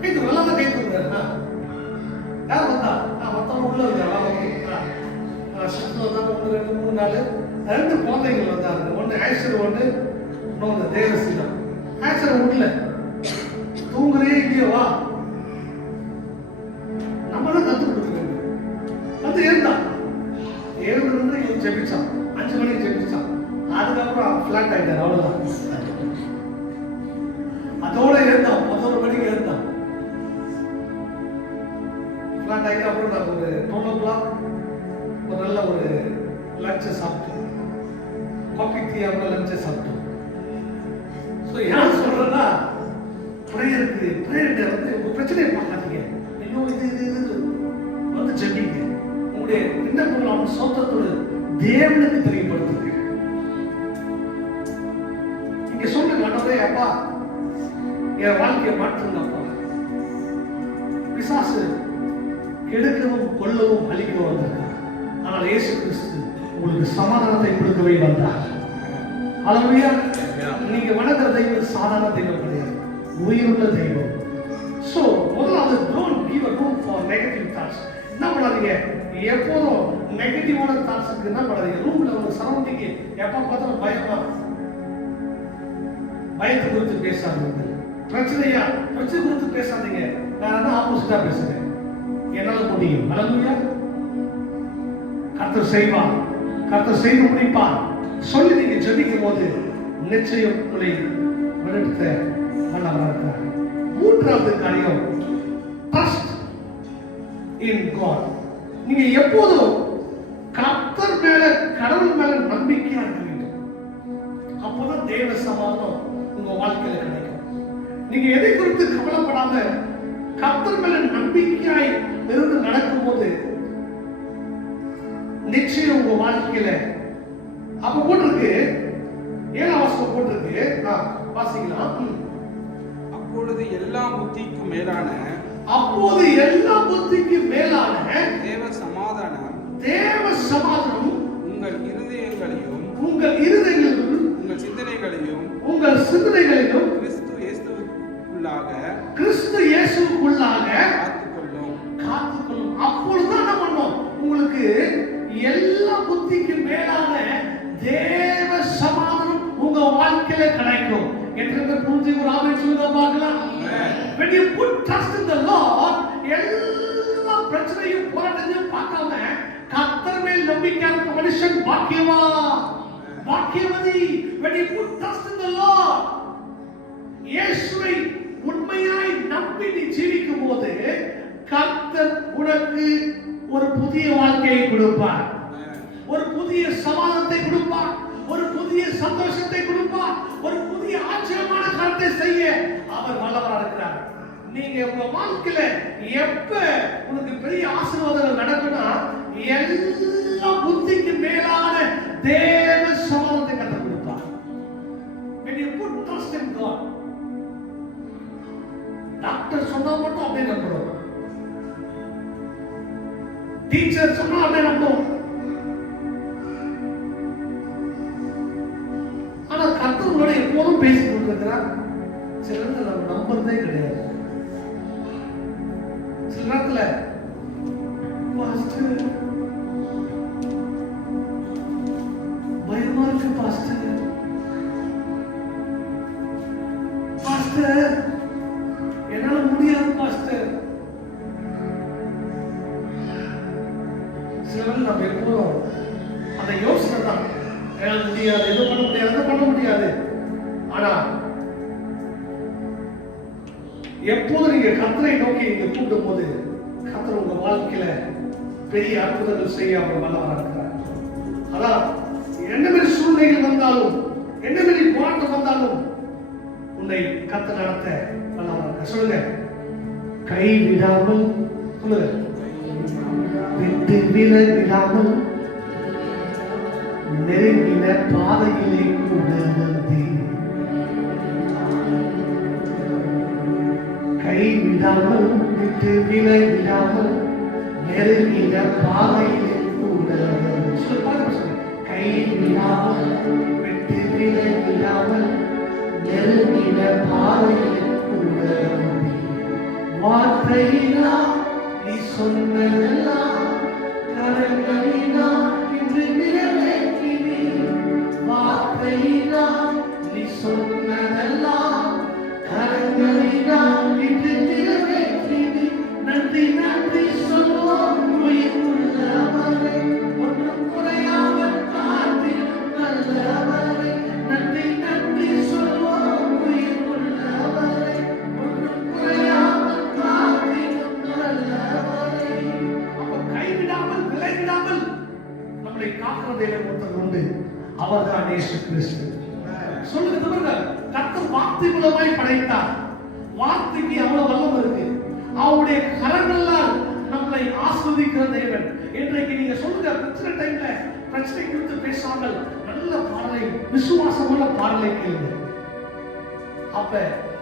கை தூக்கு, நல்லா தான் கை தூக்குங்க. யார் வந்தா? மற்றவங்க உள்ள இருக்காங்க. சுற்றுலா தான் 1, 2, 3, 4 2 குழந்தைகள் வந்தாங்க. ஒன்று ஆக்சர், ஒன்று இன்னொன்று தேவசி தான். ஆக்சர் உள்ள தூங்குறே இல்லையோ வா, நம்ம தான் கற்றுக் கொடுக்குறோம். வந்து எழுந்தான். எழுந்து இவன் ஜெபிச்சான். 5 மணிக்கு ஜெபிச்சான். அதுக்கப்புறம் ஃபிளாட் ஆயிட்டார். அவ்வளவுதான். அதோட எழுந்தான். 11 மணிக்கு எழுந்தான். ஃபிளாட் ஆகிட்டு அப்புறம் நான் ஒரு 12 o'clock ஒரு நல்ல ஒரு லஞ்சை சாப்பிட்டோம். காஃபி டீ அவங்க லஞ்சை சாப்பிட்டோம். ஸோ ஏன் சொல்றேன்னா, ப்ரேயருக்கு வந்து உங்க பிரச்சனையை பார்க்காதீங்க. ஐயோ இது வந்து ஜெபிங்க. உங்களுடைய விண்ணப்பங்கள் சோத்திரத்தோடு தேவனுக்கு தெரியப்படுத்துங்க. இங்க சொல்லுங்க, ஆண்டவரே அப்பா என் வாழ்க்கையை மாற்றுங்கப்பா. பிசாசு கெடுக்கவும் கொல்லவும் அழிக்கவும் வந்தார். ஆனால் இயேசு கிறிஸ்து உங்களுக்கு சமாதானத்தை கொடுக்கவே வந்தார். ஹல்லேலூயா. நீங்க வணங்குற தெய்வம் சாதாரண தெய்வம் கிடையாது, உயிருள்ள தெய்வம். சோ முதலாவது, don't give a room for negative thoughts. என்ன பண்ணாதீங்க, எப்போதும் நெகட்டிவான தாட்ஸ்க்கு என்ன பண்ணாதீங்க. ரூம்ல ஒரு சரௌண்டிங் எப்ப பார்த்தாலும் பயத்தை குறித்து பேசாதீங்க. பிரச்சனை குறித்து பேசாதீங்க. நான் ஆப்போசிட்டா பேசுறேன். என்னால முடியும். ஹல்லேலூயா. கர்த்தர் செய்வார். கர்த்தர் செய்து முடிப்பார் சொல்லி நீங்க ஜெபிக்கும் போது நிச்சயம் உங்களை வழிநடத்த வல்லவராக இருக்கிறார். மூன்றாவது காரியம் ட்ரஸ்ட் இன் காட். நீங்க எப்போதும் கர்த்தர் மேல, கடவுள் மேல நம்பிக்கையா இருக்க வேண்டும். அப்பதான் தேவ சமாதானம் உங்க வாழ்க்கையில கிடைக்கும். நீங்க எதை குறித்து கவலைப்படாம கர்த்தர் மேல நம்பிக்கையாய் இருந்து நடக்கும் போது நிச்சயம் உங்க வாழ்க்கையில அப்ப போட்டிருக்கு 7ஆம் வசனம் போட்டிருக்கு, வாசிக்கலாம். அப்பொழுது எல்லா புத்திக்கும் மேலான தேவ சமாதானம் உங்கள் இருதயங்களையும் உங்கள் சிந்தனைகளையும் கிறிஸ்து இயேசுவுக்குள்ளாக காத்துக்கொள்ளும். அப்பொழுதுதான் என்ன பண்ணும், உங்களுக்கு எல்லா புத்திக்கும் மேலான தேவ சமாதானம் உங்க வாழ்க்கையில கிடைக்கும். என்ற புரிஞ்சு ஒரு ஆமென் சொல்லுங்க பார்க்கலாம். When you put trust in the Lord, எல்லா பிரச்சனையும் போராட்டத்தையும் பார்க்காம கர்த்தர் மேல் நம்பிக்கை இருக்க மனுஷன் பாக்கியவதி. When you put trust in the Lord, இயேசுவை உண்மையாய் நம்பி நீ ஜீவிக்கும் போது கர்த்தர் உனக்கு ஒரு புதிய வாழ்க்கையை கொடுப்பார், ஒரு புதிய சமாதானத்தை கொடுப்பார், ஒரு புதிய சந்தோஷத்தை கொடுப்பார், ஒரு புதிய ஆச்சரியமான காரியத்தை செய்ய அவர் வல்லவராக இருக்கிறார். நீங்க உங்க வாழ்க்கையில எப்ப உனக்கு பெரிய ஆசீர்வாதங்கள் நடக்கும்னா எல்லா புத்திக்கு மேலான தேவ சமாதானத்தை கற்றுக் கொடுப்பார். When you put trust in God, doctor சொன்னா மட்டும் அப்படியே நம்புறோம், டீச்சர் சொன்னா அப்படியே நம்புறோம். ஆனா கர்த்தரோட எப்போதும் பேசிக் கொண்டிருக்கிறார். சில நேரத்தில் நம்ம நம்புறதே கிடையாது. சில நேரத்துல பாஸ்டர் பயமா இருக்கு, பாஸ்டர் என்னால முடியாது பாஸ்டர். சில நேரம் நம்ம எப்போதும் அந்த யோசனை தான், என்னால முடியாது, எதுவும் பண்ண முடியாது, அதை பண்ண முடியாது. ஆனா எப்போது நீங்க கர்த்தரை நோக்கி நீங்க கூட்டும் போது கர்த்தர் உங்க வாழ்க்கையில பெரிய அற்புதங்கள் செய்ய அவர் வல்லவராக இருக்கிறார். அதான் என்ன மாதிரி சூழ்நிலைகள் வந்தாலும், என்ன மாதிரி போராட்டம் வந்தாலும் உன்னை கர்த்தர் நடத்த வல்லவராக இருக்கிறார். சொல்லுங்க, கைவிடாமல், சொல்லுங்க, விட்டு விலகிடாமல் நெருங்கின பாதையிலே கூட கைவிடாமல், விட்டு விலகிடாமல் நெருங்கின பாதையிலே கூட கைவிடாமல், விட்டு விலகிடாமல் நெருங்கின பாதையிலே கூட வார்த்தையினா நீ சொன்னதெல்லாம் கரங்களினா இன்று நிறைவேற்றினி. வார்த்தையினா நீ சொன்னதெல்லாம் கரங்களினா இன்று நிறைவேற்றினி. நன்றி நன்றி சொல்வோம் உயிர் உள்ளவரை, ஒன்றும் குறையாமல் காத்திடும் நல்லவரை. நன்றி நன்றி சொல்வோம் உயிர் உள்ளவரை, ஒன்றும் குறையாமல் காத்திடும் நல்லவரை. அப்ப கைவிடாமல் விலகிடாமல் நம்மளை காக்கிறதை ஒருத்தர் உண்டு, அவர்தான் இயேசு கிறிஸ்து. சொல்லுங்க, கர்த்தர் வார்த்தை மூலமாய் படைத்தார். வார்த்தைக்கு அவ்வளவு வல்லமை இருக்கு. அவருடைய கரங்களால் நம்மளை ஆஸ்வதிக்கிற தேவன். இன்றைக்கு நீங்க சொல்லுங்க, பிரச்சனை டைம்ல பிரச்சனை குறித்து பேசாமல் நல்ல பாடலை, விசுவாசமான பாடலை கேளுங்க. அப்ப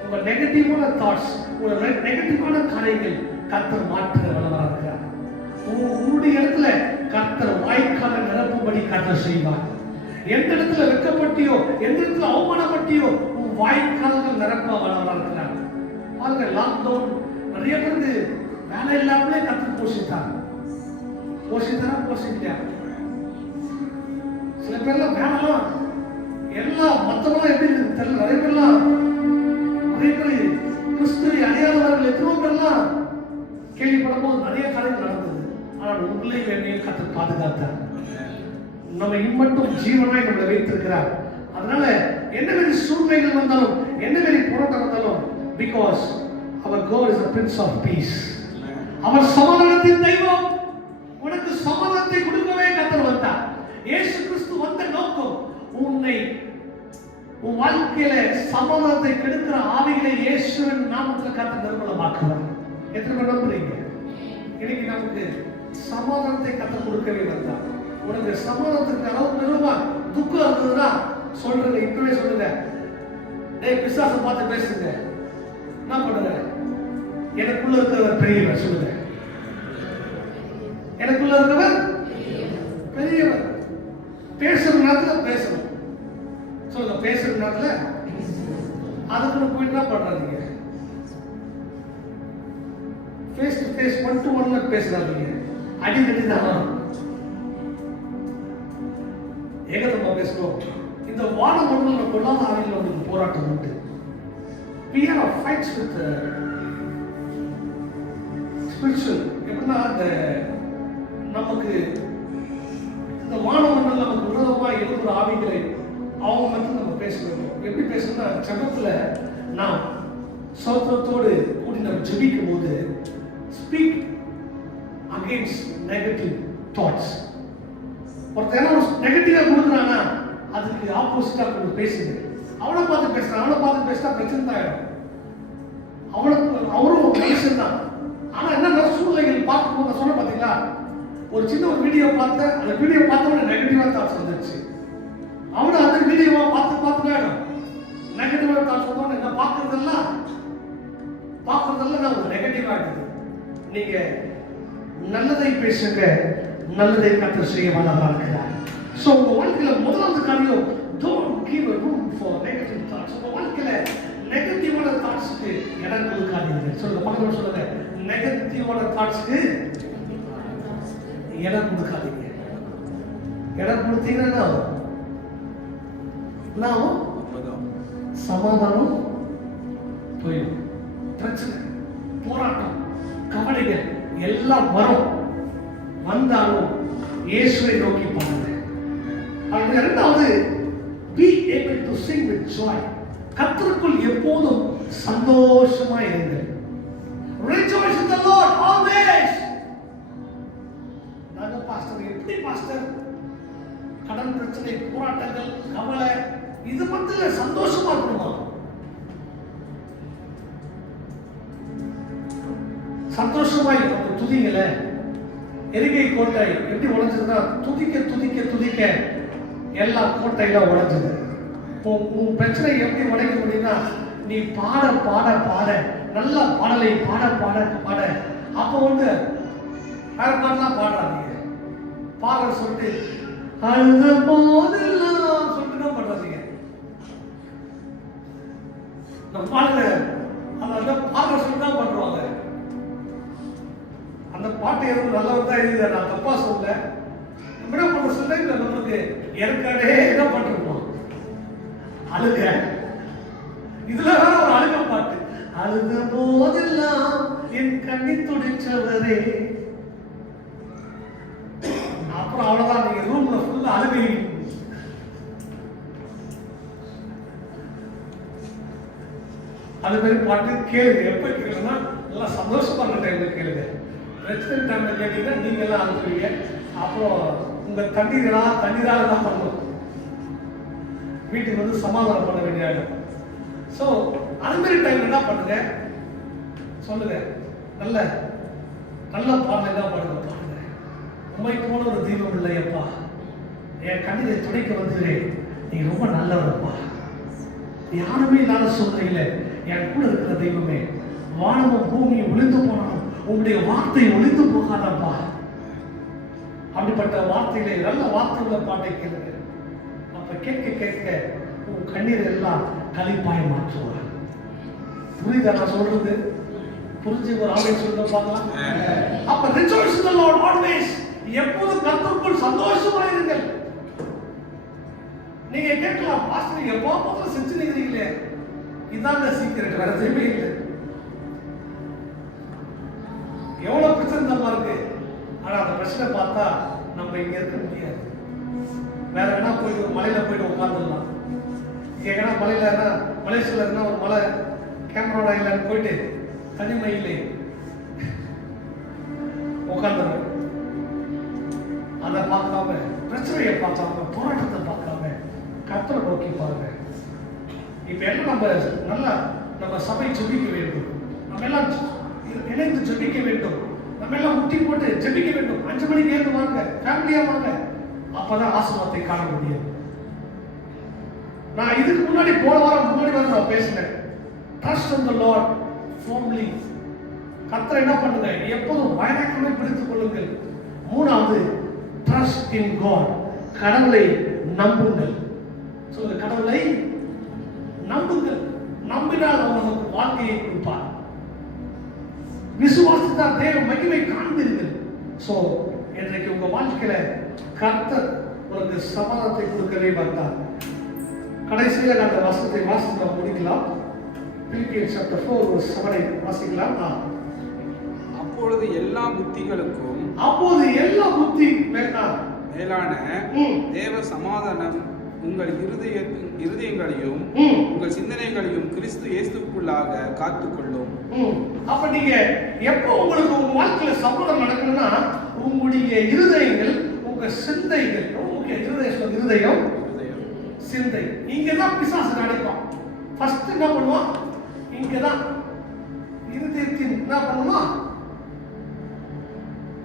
உங்க நெகட்டிவான தாட்ஸ், உங்க நெகட்டிவான காரியங்கள் கர்த்தர் மாற்ற வல்லவராக இருக்கிறார். உங்களுடைய இடத்துல கர்த்தர் வாய்க்கால நிரப்பும்படி கர்த்தர் செய்வார். எந்த இடத்துல வெட்கப்பட்டியோ, எந்த இடத்துல அவமானப்பட்டியோ, உன் வாய்க்கால்கள் நிரப்ப வல்லவராக இருக்கிறார். பாருங்க, லாக்டவுன் நிறைய பேருக்கு வேலை இல்லாமலே கர்த்தர் போஷித்தாரா? போஷிக்கலையா? சில பேர்லாம் வேணாம், எல்லாம் மற்றவங்க எப்படி தெரியல. நிறைய பேர் கிறிஸ்துவை அறியாதவர்கள் எத்தனோ பேர்லாம் கேள்விப்படும் போது நிறைய காரியங்கள் நடந்தது. ஆனால் உங்களையும் என்னையும் கர்த்தர் பாதுகாத்தார். நம்ம இம்மட்டும் ஜீவனாய் நம்மளை வைத்திருக்கிறார். அதனால என்ன மாதிரி சூழ்நிலைகள் வந்தாலும், என்ன மாதிரி போராட்டம் வந்தாலும், because our God is a Prince of Peace. அவர் சமாதானத்தின் தெய்வம். உனக்கு சமாதானத்தை கொடுக்கவே கர்த்தர் வந்தார். இயேசு கிறிஸ்து வந்த நோக்கம் உன்னை உன் வாழ்க்கையில சமாதானத்தை கெடுக்கிற ஆவிகளை இயேசுவின் நாமத்தில் கர்த்தர் நிர்மூலமாக்குவார். எத்தனை பேர் நம்புறீங்க? இன்னைக்கு நமக்கு சமாதானத்தை கர்த்தர் கொடுக்கவே வந்தார். உனக்கு சமாதானத்துக்கு அளவு நிறுவா துக்கம் இருந்ததுன்னா சொல்றேன், இப்பவே சொல்லுங்க. டேய் பிசாசை பார்த்து பேசுங்க. என்ன பண்ணுங்க? எனக்குள்ள இருக்கிறவர் பெரியவர் சொல்லுங்க. எனக்குள்ள இருக்கிறவர் பெரியவர். பேசுற நேரத்துல பேசணும் சொல்லுங்க. பேசுற நேரத்துல அதுக்குள்ள போயிட்டு என்ன பண்றாதீங்க. ஃபேஸ் டு ஃபேஸ் 1 to 1 பேசுறாதீங்க. அடிக்கடி தான் ஏகதமா பேசணும். இந்த வான மண்டல கொள்ளாத ஆவியில் ஒரு போராட்டம் உண்டு. We have fights with spiritual. எப்படின்னா நமக்கு இந்த வான மண்டலம் நமக்கு விரோதமா எழுதுற ஆவிகளை அவங்க மட்டும் நம்ம பேசணும். எப்படி பேசணும்னா ஜெபத்துல நாம் சோத்திரத்தோடு கூடி நம்ம ஜெபிக்கும் போது ஸ்பீக் அகைன்ஸ்ட் நெகட்டிவ் தாட்ஸ். ஒருத்தர் நெகட்டிவா கொடுக்குறானா அதுக்கு ஆப்போசிட்டா கொஞ்சம் பேசுங்க. அவனை பார்த்து பேசுறான், அவனை பார்த்து பேசினா பிரச்சனை தான் ஆயிடும். அவரும் ஒரு மனுஷன் தான். ஆனா என்ன சூழ்நிலைகள் பார்க்கும்போது நான் சொன்ன பார்த்தீங்களா, ஒரு சின்ன ஒரு வீடியோ பார்த்தேன். அந்த வீடியோ பார்த்தவொடனே நெகட்டிவா தாட்ஸ் வந்துருச்சு. அவனை அந்த வீடியோவா பார்த்து வேணும் நெகட்டிவா தாட்ஸ் வந்தோன்னு என்ன பார்க்கறதெல்லாம் நான் நெகட்டிவா இருக்குது. நீங்க நல்லதை பேசுங்க, நல்லதை கர்த்தர் செய்ய வல்லவராக இருக்கிறார். சோ உங்க வாழ்க்கையில முதலாவது காரியம், don't give a room for negative thoughts. உங்க வாழ்க்கையில நெகட்டிவான தாட்ஸ்க்கு இடம் கொடுக்காதீங்க. சொல்லுங்க, பக்கத்துல சொல்லுங்க, நெகட்டிவான தாட்ஸ்க்கு இடம் கொடுக்காதீங்க. இடம் கொடுத்தீங்கன்னா சமாதானம் போயிடும். பிரச்சனை, போராட்டம், கவலைகள் எல்லாம் வரும். வந்தாலும் இயேசுவை நோக்கி பாருங்க. இரண்டாவது, be able to sing with joy. கர்த்தருக்குள் எப்போதும் சந்தோஷமா இருங்கள். Rejoice in the Lord always. நாங்க பாஸ்டர் எப்படி பாஸ்டர் கடன் பிரச்சனை, போராட்டங்கள், கவலை இது மட்டும் சந்தோஷமா இருக்கணுமா? சந்தோஷமா இருக்கணும். துதிங்கள எரிகை கோட்டை எப்படி உடைஞ்சதுன்னா துதிக்க துதிக்க துதிக்க எல்லா கோட்டையெல்லாம் உடைஞ்சது. உன் பிரச்சனை எப்படி உடைக்க முடியும்னா நீ பாட பாட பாட நல்ல பாடலை பாட பாட பாட. அப்போ வந்து வேற பாடலாம் பாடுறாதீங்க. பாட சொல்லிட்டு அழுத போதெல்லாம் சொல்லிட்டு தான் பாடுறாதீங்க. நம்ம பாடுற அதான் பாடுற சொல்லி தான் பண்ணுவாங்க. அந்த பாட்டு எதுவும் நல்லவர் தான் எழுதிய, நான் தப்பா சொல்ல. நம்ம என்ன பண்ண சொல்ல நம்மளுக்கு ஏற்கனவே என்ன பண்ணிருக்கோம், அழுக. இதுல வேற ஒரு அழுக பாட்டு, அழுத போதெல்லாம் என் கண்ணி துடிச்சவரே. அப்புறம் அவ்வளவுதான், நீங்க ரூம்ல ஃபுல்லா அழுகிறீங்க. அது மாதிரி பாட்டு கேளுங்க. எப்ப கேளுங்கன்னா நல்லா சந்தோஷமா இருக்க டைம்ல கேளுங்க. பிரச்சனை டைம்ல கேட்டீங்கன்னா நீங்க எல்லாம் அனுப்புவீங்க. அப்புறம் உங்க தண்ணீரால தான் பண்ணணும். வீட்டுக்கு வந்து சமாதானம் பண்ண வேண்டிய ஆயிடும். ஸோ அது மாதிரி டைம் என்ன பண்ணுங்க சொல்லுங்க. நல்ல நல்ல பாடலை தான் பாடுங்க. பாடுங்க, உண்மை போன ஒரு தெய்வம் இல்லையப்பா, என் கண்ணீரை துடைக்க வந்துகிறேன், நீங்க ரொம்ப நல்லவரப்பா. யாருமே இல்லாத சூழ்நிலையில என் கூட இருக்கிற தெய்வமே, வானமும் பூமியும் ஒளிந்து போனாலும் உங்களுடைய வார்த்தை ஒளிந்து போகாதப்பா. அப்படிப்பட்ட வார்த்தைகளை, நல்ல வார்த்தைகளை பாட்டை கேளுங்க. அப்ப கேட்க கேட்க உன் கண்ணீர் எல்லாம் கலிப்பாய் மாற்றுவார். புரியுதா நான் சொல்றது? புரிஞ்சு ஒரு ஆளை சொல்ல பார்க்கலாம். அப்ப rejoice in the Lord always. எப்போதும் கர்த்தருக்குள் சந்தோஷமா இருங்கள். நீங்க கேட்கலாம், பாஸ்டர் நீங்க எப்போ போதும் செஞ்சு நிக்கிறீங்களே, இதாங்க சீக்கிரம், வேற எதுவுமே இல்லை. எவ்வளவு பிரச்சனை நம்ம இருக்கு, ஆனா அந்த பிரச்சனை பார்த்தா நம்ம இங்க இருக்க முடியாது. வேற என்ன போயிட்டு ஒரு மலையில போயிட்டு உட்காந்துடலாம். எங்கன்னா மலையில என்ன மலேசியால இருந்தா ஒரு மலை கேமரா இல்லைன்னு போயிட்டு தனிமையிலே உட்காந்துருவேன். அதை பார்க்காம, பிரச்சனையை பார்க்காம, போராட்டத்தை பார்க்காம கர்த்தரை நோக்கி பாருங்க. இப்ப எல்லாம் நம்ம சபை ஜெபிக்க வேண்டும். நம்ம எல்லாம் இணைந்து ஜெபிக்க வேண்டும். நம்ம எல்லாம் முட்டி போட்டு ஜெபிக்க வேண்டும். 5 மணிக்கு ஏந்து வாங்க, ஃபேமிலியா வாங்க. அப்பதான் ஆசீர்வாதத்தை காண முடியும். நான் இதுக்கு முன்னாடி போன வாரம் முன்னாடி நான் பேசினேன். Trust in the Lord firmly. கர்த்தரை என்ன பண்ணுங்க, எப்போதும் வைராக்கியமே பிடித்துக் கொள்ளுங்கள். 3வது ட்ரஸ்ட் இன் காட், கடவுளை நம்புங்கள். சொல்லுங்க, கடவுளை நம்புங்கள். நம்பினால் அவர் நமக்கு வாழ்க்கையை கொடுப்பார். விசுவாசத்தால் தேவ மகிமை காண்பீர்கள். சோ இன்றைக்கு உங்க வாழ்க்கையில கர்த்தர் உங்களுக்கு சமாதானத்தை கொடுக்கவே வந்தார். கடைசியில அந்த வசனத்தை வாசித்து முடிக்கலாம். பிலிப்பியன்ஸ் chapter 4 verse 7 வாசிக்கலாம். அப்பொழுது எல்லா புத்திகளுக்கும் மேலான தேவ சமாதானம் உங்கள் இருதயங்களையும் உங்கள் சிந்தனைகளையும் கிறிஸ்து இயேசுக்குள்ளாக காத்துக்கொள்ளும். அப்ப நீங்க எப்போ உங்களுக்கு உங்க வாழ்க்கையில சமாதானம் நடக்கணும்னா உங்களுடைய இருதயங்கள், உங்க சிந்தைகள், இருதயம் சிந்தை, இங்கதான் பிசாசு நடக்கும். ஃபர்ஸ்ட் என்ன பண்ணுவான், இங்கதான் இருதயத்தின் என்ன பண்ணுவான்,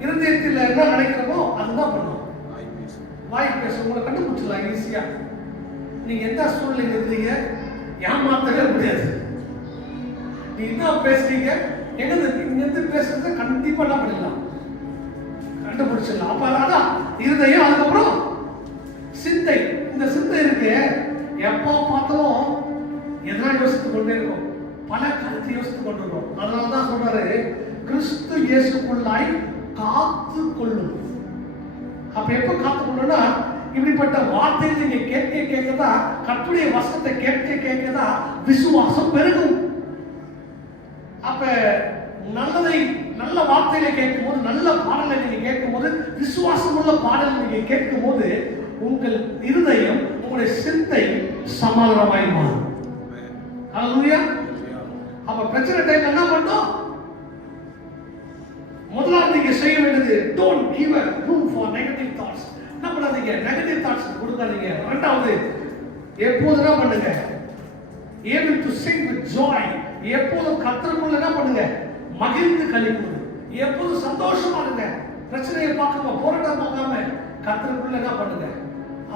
இருதயத்தில் என்ன நினைக்கிறோமோ அதுதான் பண்ணுவோம். வாய் பேச உங்களை கண்டுபிடிச்சிடலாம் ஈஸியா. நீங்க எந்த சூழ்நிலை இருந்தீங்க ஏமாத்தவே முடியாது. நீ என்ன பேசுறீங்க, எங்க பேசுறத கண்டிப்பா என்ன பண்ணிடலாம், கண்டுபிடிச்சிடலாம். அப்ப அதான் இருதயம். அதுக்கப்புறம் சிந்தை. இந்த சிந்தை இருக்கு, எப்போ பார்த்தாலும் எதனா யோசித்து கொண்டே இருக்கும், பல கருத்தை யோசித்து கொண்டிருக்கும். அதனாலதான் சொல்றாரு, கிறிஸ்து இயேசுக்குள்ளாய் காத்து கொள்ளும். அப்ப எப்ப காத்து கொள்ளணும்னா, இப்படிப்பட்ட வார்த்தையை நீங்க கேட்கதா, கர்த்தருடைய வசனத்தை கேட்கதா விசுவாசம் பெருகும். அப்ப நல்ல வார்த்தையில கேட்கும் போது, நல்ல பாடலை நீங்க கேட்கும் போது, விசுவாசம் உள்ள பாடலை நீங்க கேட்கும் போது உங்கள் இருதயம், உங்களுடைய சிந்தை சமாதானமாய் மாறும். ஹல்லேலூயா. அப்ப பிரச்சனை டைம் என்ன பண்ணோம், முதலாவது நீங்க செய்ய வேண்டியது, don't give a room for negative thoughts. என்ன பண்ணாதீங்க, நெகட்டிவ் தாட்ஸ் கொடுக்காதீங்க. இரண்டாவது, எப்போதும் என்ன பண்ணுங்க, able to sing with joy. எப்போதும் கர்த்தருக்குள்ள என்ன பண்ணுங்க, மகிழ்ந்து களிப்புங்க. எப்போதும் சந்தோஷமா இருங்க. பிரச்சனையை பார்க்காம, போராட்டம் பார்க்காம கர்த்தருக்குள்ள என்ன பண்ணுங்க.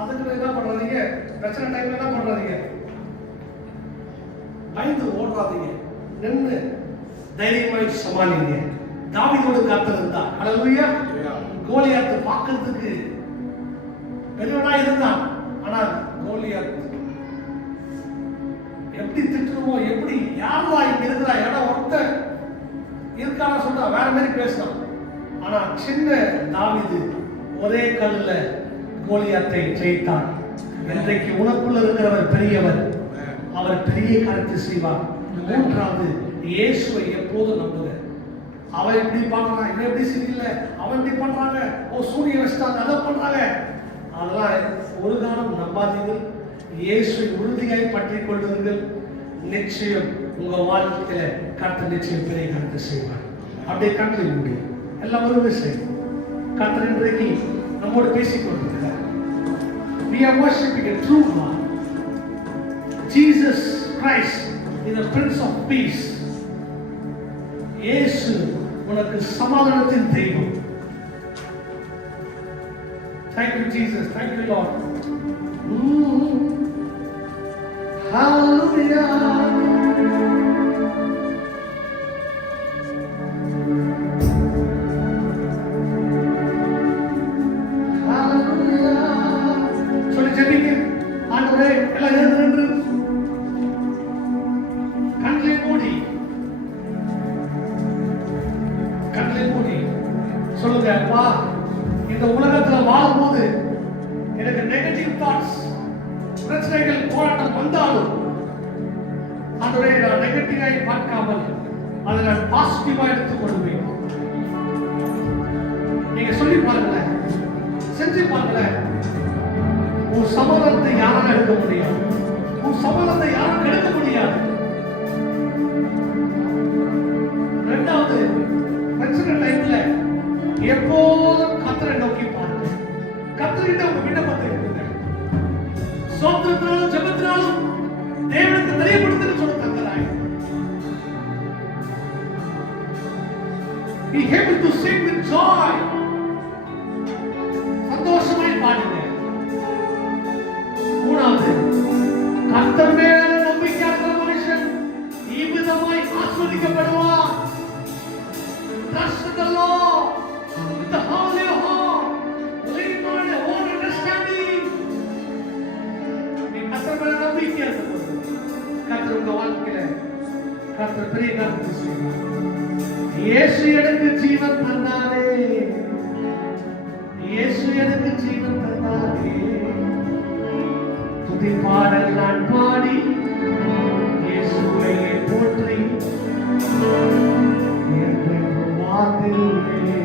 அதுக்கு என்ன பண்றாதீங்க, பிரச்சனை டைம்ல என்ன பண்றாதீங்க, பயந்து ஓடாதீங்க, நின்று தைரியமாய் சமாளிங்க. தாவீதோடு கர்த்தர் இருந்தார். ஹல்லேலூயா. கோலியாத்தை பார்க்கிறதுக்கு பெரியவனா இருந்தான். ஆனா கோலியாத் எப்படி திட்டுமோ, எப்படி யாரா இங்க இருக்கிறா, இடம் ஒருத்த இருக்கான சொன்னா வேற மாதிரி பேசலாம். ஆனா சின்ன தாவீது ஒரே கல்ல கோலியாத்தை ஜெயித்தார். இன்றைக்கு உனக்குள்ள இருக்கிறவர் பெரியவர், அவர் பெரிய காரியத்தை செய்வார். மூன்றாவது, இயேசுவை எப்போதும் நம்புங்க. அவன் எப்படி பண்றான், இவன் எப்படி சரியில்லை, அவன் எப்படி பண்றாங்க, சூரிய வச்சுட்டாங்க, அதை பண்றாங்க, அதெல்லாம் ஒரு காலம் நம்பாதீர்கள். இயேசுவை உறுதியாய் பற்றிக் கொள்ளுங்கள். நிச்சயம் உங்க வாழ்க்கையில கர்த்தர் நிச்சயம் பெரிய காரியத்தை செய்வார். அப்படியே கண்களை மூடி எல்லாம் ஒரு விஷயம். கர்த்தர் இன்றைக்கு நம்மோடு பேசிக் கொண்டிருக்கிறார். We are worshiping a true God. Jesus Christ is the Prince of Peace. இயேசு உனக்கு சமாதானத்தின் தெய்வம். Thank you Jesus, thank you Lord. Hallelujah. சொல்லுங்க, அப்பா, இந்த உலகத்துல வாழும்போது எனக்கு நெகட்டிவ் தாட்ஸ், பிரச்சனைகள், போராட்டம் வந்தாலும் அதோட நான் நெகட்டிவாய் பார்க்காமல் அதை நான் பாசிட்டிவா எடுத்துக்கொள்வேன். நீங்க சொல்லி பாருங்களேன், செஞ்சு பாருங்களேன். சமாதானத்தை யாரும் எடுக்க முடியாது. உன் சமாதானத்தை யாரும் எடுக்க முடியாது. இரண்டாவது, பிரச்சனை டைம்ல எப்போதும் கர்த்தரை நோக்கி பாருங்க. கர்த்தர்கிட்ட உங்க விண்ணப்பத்தை கொடுங்க. சோத்திரத்தினாலும் ஜெபத்தினாலும் தேவனுக்கு தெரியப்படுத்துன்னு சொல்ல தங்கறாய். Be able to sing with joy. சந்தோஷமாய் பாடுங்க. மூணாவது, கர்த்தர் மேல நம்பிக்கையான மனுஷன் இவ்விதமாய் ஆசீர்வதிக்கப்படுவான். Trust the Lord with the whole of your heart. Lean not on your own understanding. நீ கர்த்தர் மேல நம்பிக்கையா இருக்கணும். கர்த்தர் உங்க வாழ்க்கையில கர்த்தர் பெரிய காரியத்தை செய்வார். இயேசு எனக்கு ஜீவன் தந்தாரே, இயேசு எனக்கு ஜீவன் தந்தாரே, துதி பாடல் நான் பாடி இயேசுவை போற்றி என்றென்றும் வாழ்ந்திடுவேன்.